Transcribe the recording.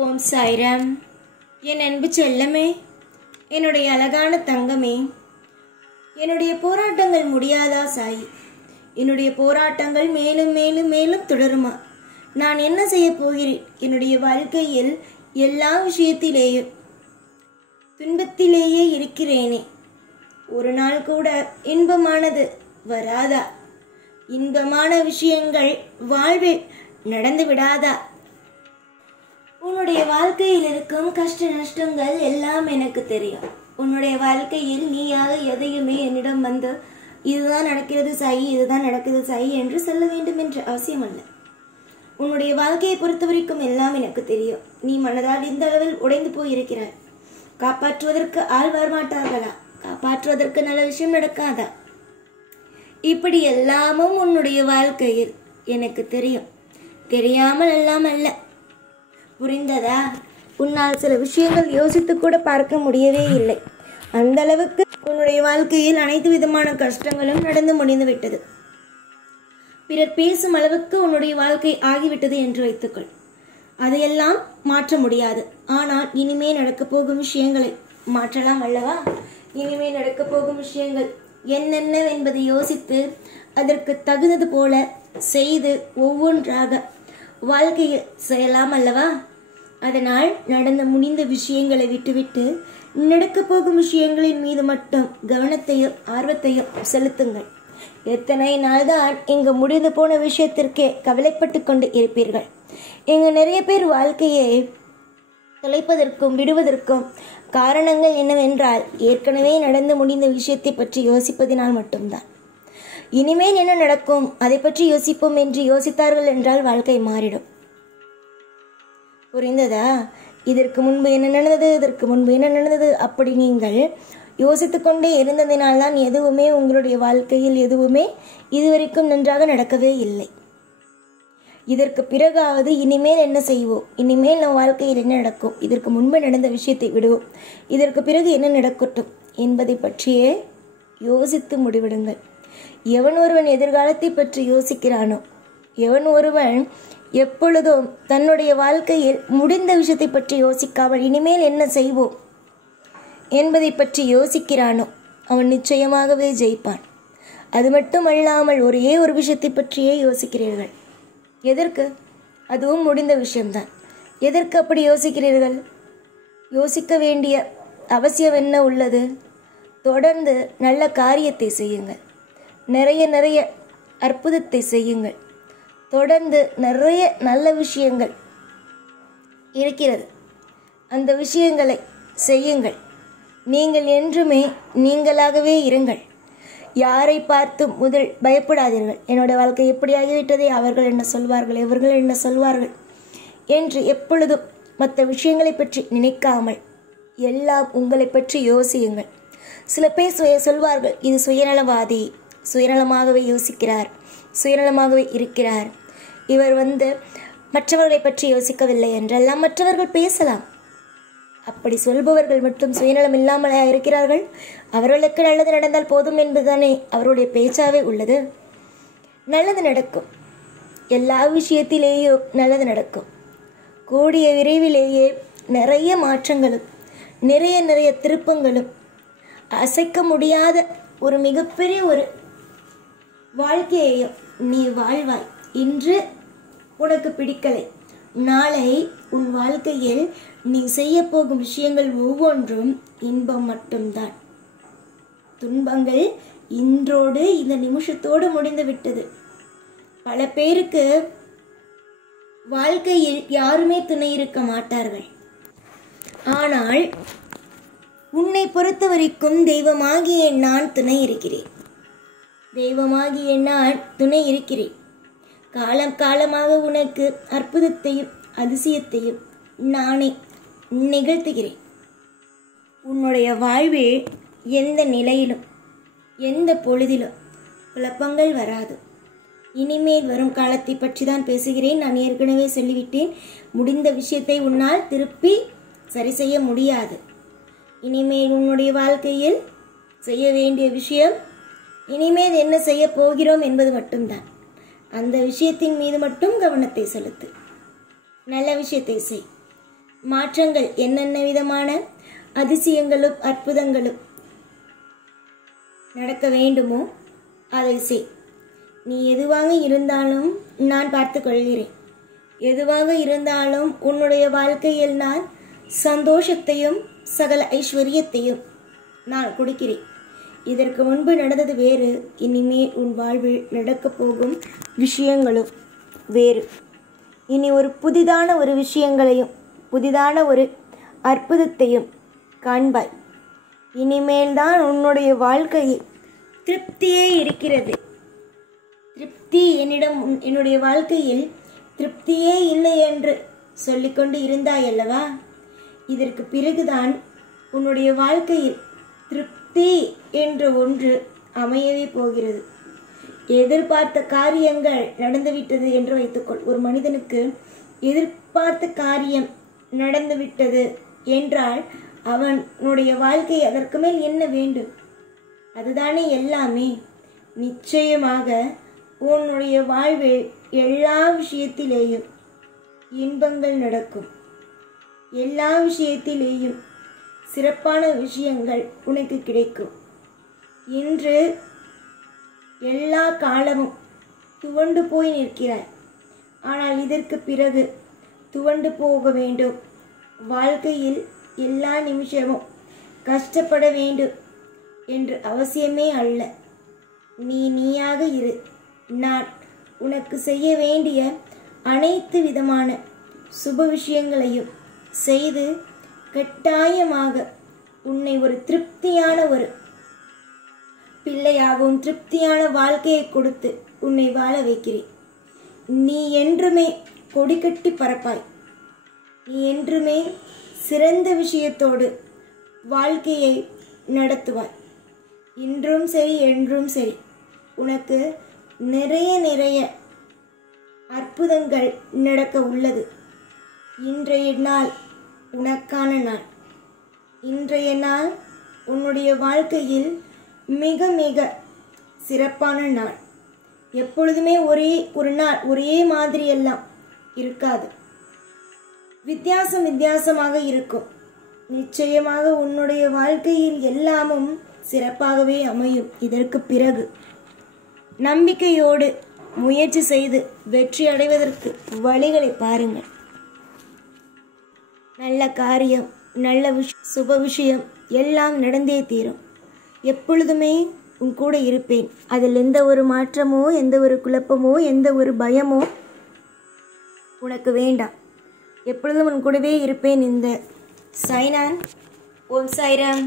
ஓம் சாய்ராம். என் அன்பு செல்லமே, என்னுடைய அழகான தங்கமே, என்னுடைய போராட்டங்கள் முடியாதா சாய்? என்னுடைய போராட்டங்கள் மேலும் மேலும் மேலும் தொடருமா? நான் என்ன செய்ய போகிறேன்? என்னுடைய வாழ்க்கையில் எல்லா விஷயத்திலேயும் துன்பத்திலேயே இருக்கிறேனே, ஒரு நாள் கூட இன்பமானது வராதா? இன்பமான விஷயங்கள் வாழ்வில் நடந்து விடாதா? உன்னுடைய வாழ்க்கையில் இருக்கும் கஷ்ட நஷ்டங்கள் எல்லாம் எனக்கு தெரியும். உன்னுடைய வாழ்க்கையில் நீயாக எதையுமே என்னிடம் வந்து இதுதான் நடக்கிறது சாய், இதுதான் நடக்குது சாய் என்று சொல்ல வேண்டும் என்ற அவசியம் அல்ல. உன்னுடைய வாழ்க்கையை பொறுத்த வரைக்கும் எல்லாம் எனக்கு தெரியும். நீ மனதால் இந்த அளவில் உடைந்து போயிருக்கிறாய். காப்பாற்றுவதற்கு ஆள் வரமாட்டார்களா? காப்பாற்றுவதற்கு நல்ல விஷயம் நடக்காதா? இப்படி எல்லாமும் உன்னுடைய வாழ்க்கையில் எனக்கு தெரியும். தெரியாமல் எல்லாம் அல்ல. புரிந்ததா? உன்னால் சில விஷயங்கள் யோசித்து கூட பார்க்க முடியவே இல்லை. அந்த அளவுக்கு உன்னுடைய வாழ்க்கையில் அனைத்து விதமான கஷ்டங்களும் நடந்து முடிந்து விட்டது. பிறர் பேசும் அளவுக்கு உன்னுடைய வாழ்க்கை ஆகிவிட்டது என்று வைத்துக்கொள். அதையெல்லாம் மாற்ற முடியாது. ஆனால் இனிமே நடக்கப் போகும் விஷயங்களை மாற்றலாம் அல்லவா? இனிமே நடக்கப் போகும் விஷயங்கள் என்னென்ன என்பதை யோசித்து அதற்கு தகுந்தது போல செய்து ஒவ்வொன்றாக வாழ்க்கையில் செய்யலாம் அல்லவா? அதனால் நடந்து முடிந்த விஷயங்களை விட்டுவிட்டு நடக்கப் போகும் விஷயங்களின் மீது மட்டும் கவனத்தையும் ஆர்வத்தையும் செலுத்துங்கள். எத்தனை நாள்தான் இங்கு முடிந்து போன விஷயத்திற்கே கவலைப்பட்டு கொண்டு இருப்பீர்கள்? இங்கு நிறைய பேர் வாழ்க்கையை தொலைப்பதற்கும் விடுவதற்கும் காரணங்கள் என்னவென்றால், ஏற்கனவே நடந்து முடிந்த விஷயத்தை பற்றி யோசிப்பதினால் மட்டும்தான். இனிமேல் என்ன நடக்கும் அதை பற்றி யோசிப்போம் என்று யோசித்தார்கள் என்றால் வாழ்க்கை மாறிடும். புரிந்ததா? இதற்கு முன்பு என்ன நடந்தது, இதற்கு முன்பு என்ன நடந்தது, அப்படி நீங்கள் யோசித்துக்கொண்டே இருந்ததினால்தான் எதுவுமே உங்களுடைய வாழ்க்கையில் எதுவுமே இதுவரைக்கும் நன்றாக நடக்கவே இல்லை. இதற்கு பிறகாவது இனிமேல் என்ன செய்வோம், இனிமேல் நம் வாழ்க்கையில் என்ன நடக்கும், இதற்கு முன்பு நடந்த விஷயத்தை விடுவோம், இதற்கு பிறகு என்ன நடக்கட்டும் என்பதை பற்றியே யோசித்து முடிவிடுங்கள். எவன் ஒருவன் எதிர்காலத்தை பற்றி யோசிக்கிறானோ, எவன் ஒருவன் எப்பொழுதும் தன்னுடைய வாழ்க்கையில் முடிந்த விஷயத்தை பற்றி யோசிக்காமல் இனிமேல் என்ன செய்வோம் என்பதை பற்றி யோசிக்கிறானோ அவன் நிச்சயமாகவே ஜெயிப்பான். அது மட்டுமல்லாமல் ஒரே ஒரு விஷயத்தை பற்றியே யோசிக்கிறீர்கள். எதற்கு? அதுவும் முடிந்த விஷயம்தான். எதற்கு அப்படி யோசிக்கிறீர்கள்? யோசிக்க வேண்டிய அவசியம் என்ன உள்ளது? தொடர்ந்து நல்ல காரியத்தை செய்யுங்கள். நிறைய நிறைய அற்புதத்தை செய்யுங்கள். தொடர்ந்து நிறைய நல்ல விஷயங்கள் இருக்கிறது. அந்த விஷயங்களை செய்யுங்கள். நீங்கள் என்றுமே நீங்களாகவே இருங்கள். யாரை பார்த்தும் முதல் பயப்படாதீர்கள். என்னோட வாழ்க்கை எப்படி ஆகிவிட்டதே, அவர்கள் என்ன சொல்வார்கள், இவர்கள் என்ன சொல்வார்கள் என்று எப்பொழுதும் மற்ற விஷயங்களை பற்றி நினைக்காமல் எல்லாம் உங்களை பற்றி யோசியுங்கள். சில பேர் சொல்வார்கள், இது சுயநலவாதி, சுயநலமாகவே யோசிக்கிறார், சுயநலமாகவே இருக்கிறார், இவர் மற்றவர்களை பற்றி யோசிக்கவில்லை என்றெல்லாம் மற்றவர்கள் பேசலாம். அப்படி சொல்பவர்கள் மட்டும் சுயநலம் இல்லாமலையா இருக்கிறார்கள்? அவர்களுக்கு நல்லது நடந்தால் போதும் என்பதுதானே அவருடைய பேச்சாவே உள்ளது. நல்லது நடக்கும். எல்லா விஷயத்திலேயும் நல்லது நடக்கும். கூடிய விரைவிலேயே நிறைய மாற்றங்களும் நிறைய நிறைய திருப்பங்களும் அசைக்க முடியாத ஒரு மிகப்பெரிய ஒரு வாழ்க்கையையும் நீ வாழ்வாய். இன்று உனக்கு பிடிக்கலை, நாளை உன் வாழ்க்கையில் நீ செய்ய போகும் விஷயங்கள் ஒவ்வொன்றும் இன்பம் மட்டும்தான். துன்பங்கள் இன்றோடு இந்த நிமிஷத்தோடு முடிந்து விட்டது. பல பேருக்கு வாழ்க்கையில் யாருமே துணை இருக்க மாட்டார்கள். ஆனால் உன்னை பொறுத்த வரைக்கும் தெய்வமாகிய நான் துணை இருக்கிறேன். தெய்வமாகிய நான் துணை இருக்கிறேன். காலம் காலமாக உனக்கு அற்புதத்தையும் அதிசயத்தையும் நானே நிகழ்த்துகிறேன். உன்னுடைய வாழ்வில் எந்த நிலையிலும் எந்த பொழுதிலும் குழப்பங்கள் வராது. இனிமேல் வரும் காலத்தை பற்றி தான் பேசுகிறேன். நான் ஏற்கனவே சொல்லிவிட்டேன், முடிந்த விஷயத்தை உன்னால் திருப்பி சரி செய்ய முடியாது. இனிமேல் உன்னுடைய வாழ்க்கையில் செய்ய வேண்டிய விஷயம், இனிமேல் என்ன செய்ய போகிறோம் என்பது மட்டும்தான். அந்த விஷயத்தின் மீது மட்டும் கவனத்தை செலுத்து. நல்ல விஷயத்தை செய். மாற்றங்கள் என்னென்ன விதமான அதிசயங்களும் அற்புதங்களும் நடக்க வேண்டுமோ அதை செய். நீ எதுவாக இருந்தாலும் நான் பார்த்து கொள்கிறேன். எதுவாக இருந்தாலும் உன்னுடைய வாழ்க்கையில் நான் சந்தோஷத்தையும் சகல ஐஸ்வர்யத்தையும் நான் கொடுக்கிறேன். இதற்கு முன்பு நடந்தது வேறு, இனிமேல் உன் வாழ்வில் நடக்கப் போகும் விஷயங்களும் வேறு. இனி ஒரு புதிதான ஒரு விஷயங்களையும் புதிதான ஒரு அற்புதத்தையும் காண்பாய். இனிமேல்தான் உன்னுடைய வாழ்க்கையில் திருப்தியே இருக்கிறது. திருப்தி என்னுடைய வாழ்க்கையில் திருப்தியே இல்லை என்று சொல்லிக்கொண்டு இருந்தாய் அல்லவா? இதற்கு பிறகுதான் உன்னுடைய வாழ்க்கையில் திருப்தி என்ற ஒன்று அமையவே போகிறது. எதிர்பார்த்த காரியங்கள் நடந்துவிட்டது என்று வைத்துக்கொள். ஒரு மனிதனுக்கு எதிர்பார்த்த காரியம் நடந்துவிட்டது என்றால் அவனுடைய வாழ்க்கை அதற்கு மேல் என்ன வேண்டும்? அதுதானே எல்லாமே. நிச்சயமாக உன்னுடைய வாழ்வில் எல்லா விஷயத்திலேயும் இன்பங்கள் நடக்கும். எல்லா விஷயத்திலேயும் சிறப்பான விஷயங்கள் உனக்கு கிடைக்கும். இன்று எல்லா காலமும் துவண்டு போய் நிற்கிறாய். ஆனால் இதற்கு பிறகு துவண்டு போக வேண்டும். வாழ்க்கையில் எல்லா நிமிஷமும் கஷ்டப்பட வேண்டும் என்று அவசியமே அல்ல. நீயாக இரு. நான் உனக்கு செய்ய வேண்டிய அனைத்து விதமான சுப விஷயங்களையும் செய்து கட்டாயமாக உன்னை ஒரு திருப்தியான ஒரு பிள்ளையாகவும் திருப்தியான வாழ்க்கையை கொடுத்து உன்னை வாழ வைக்கிறேன். நீ என்றுமே கொடி கட்டி பறப்பாய். நீ என்றுமே சிறந்த விஷயத்தோடு வாழ்க்கையை நடத்துவாய். இன்றும் சரி என்றும் சரி உனக்கு நிறைய அற்புதங்கள் நடக்க உள்ளது. இன்றைய நாள் உனக்கான நாள். இன்றைய நாள் உன்னுடைய வாழ்க்கையில் மிக மிக சிறப்பான நாள். எப்பொழுதுமே ஒரு நாள் ஒரே மாதிரி எல்லாம் இருக்காது. வித்தியாசமாக இருக்கும். நிச்சயமாக உன்னுடைய வாழ்க்கையில் எல்லாமும் சிறப்பாகவே அமையும். இதற்கு பிறகு நம்பிக்கையோடு முயற்சி செய்து வெற்றி அடைவதற்கு வழிகளை பாருங்கள். நல்ல காரியம், நல்ல சுப விஷயம் எல்லாம் நடந்தே தீரும். எப்பொழுதுமே உன் கூட இருப்பேன். அதில் எந்த ஒரு மாற்றமோ எந்த ஒரு குழப்பமோ எந்த ஒரு பயமோ உனக்கு வேண்டாம். எப்பொழுதும் உன் கூடவே இருப்பேன். இந்த சாய்நான். ஓம் சாய்ராம்.